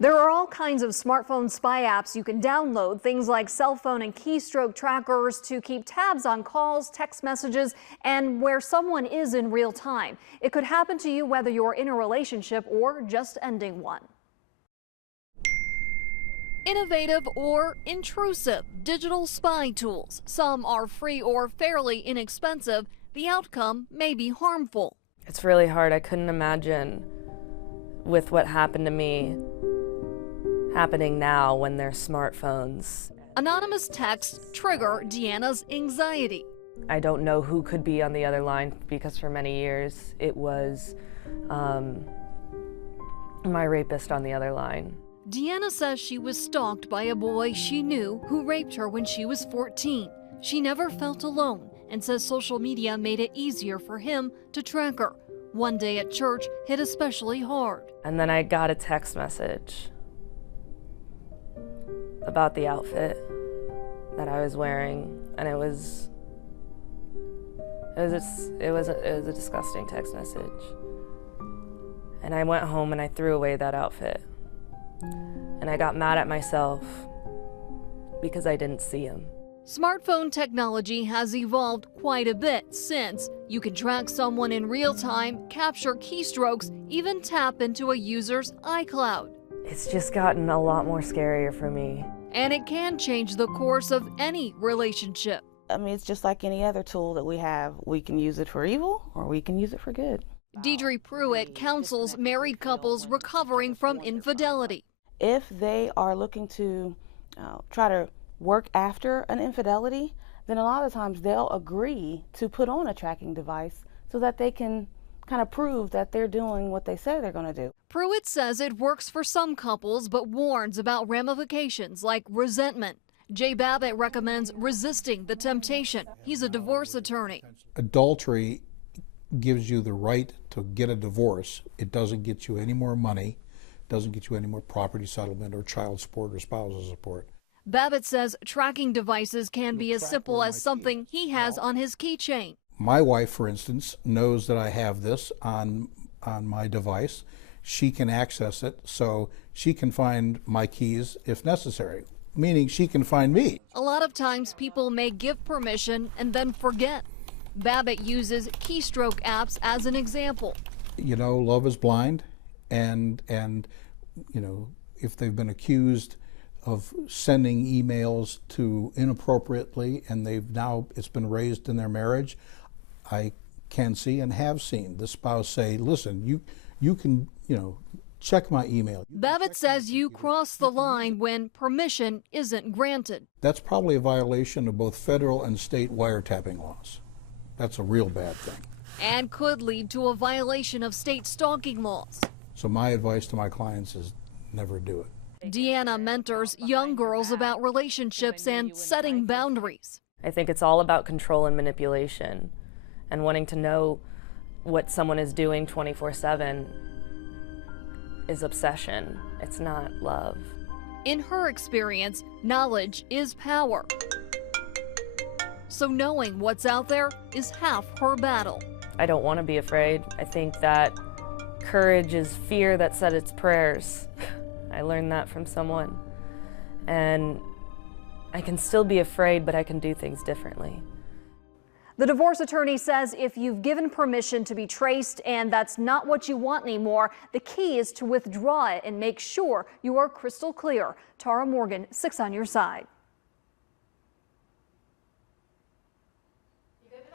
There are all kinds of smartphone spy apps you can download, things like cell phone and keystroke trackers to keep tabs on calls, text messages, and where someone is in real time. It could happen to you whether you're in a relationship or just ending one. Innovative or intrusive digital spy tools. Some are free or fairly inexpensive. The outcome may be harmful. It's really hard. I couldn't imagine with what happened to me happening now when there's smartphones. Anonymous texts trigger Deanna's anxiety. I don't know who could be on the other line because for many years it was my rapist on the other line. Deanna says she was stalked by a boy she knew who raped her when she was 14. She never felt alone and says social media made it easier for him to track her. One day at church hit especially hard. And then I got a text message about the outfit that I was wearing, and it was a disgusting text message. And I went home and I threw away that outfit. And I got mad at myself because I didn't see him. Smartphone technology has evolved quite a bit since you can track someone in real time, capture keystrokes, even tap into a user's iCloud. It's just gotten a lot more scarier for me. And it can change the course of any relationship. I mean, it's just like any other tool that we have. We can use it for evil or we can use it for good. Deidre Pruitt counsels married couples recovering from infidelity. If they are looking to try to work after an infidelity, then a lot of times they'll agree to put on a tracking device so that they can kind of prove that they're doing what they say they're going to do. Pruitt says it works for some couples, but warns about ramifications like resentment. Jay Babbitt recommends resisting the temptation. He's a divorce attorney. Adultery gives you the right to get a divorce. It doesn't get you any more money, doesn't get you any more property settlement or child support or spousal support. Babbitt says tracking devices can be as simple as something he has on his keychain. My wife, for instance, knows that I have this on my device. She can access it, so she can find my keys if necessary, meaning she can find me. A lot of times people may give permission and then forget. Babbitt uses keystroke apps as an example. You know, love is blind, and you know, if they've been accused of sending emails to inappropriately and it's been raised in their marriage, I can see and have seen the spouse say, listen, you can, check my email. Babbitt says you cross the line when permission isn't granted. That's probably a violation of both federal and state wiretapping laws. That's a real bad thing. And could lead to a violation of state stalking laws. So my advice to my clients is never do it. Deanna mentors young girls about relationships and setting boundaries. I think it's all about control and manipulation and wanting to know what someone is doing 24/7 is obsession. It's not love. In her experience, knowledge is power. So knowing what's out there is half her battle. I don't want to be afraid. I think that courage is fear that said its prayers. I learned that from someone. And I can still be afraid, but I can do things differently. The divorce attorney says if you've given permission to be traced and that's not what you want anymore, the key is to withdraw it and make sure you are crystal clear. Tara Morgan, 6 on your side.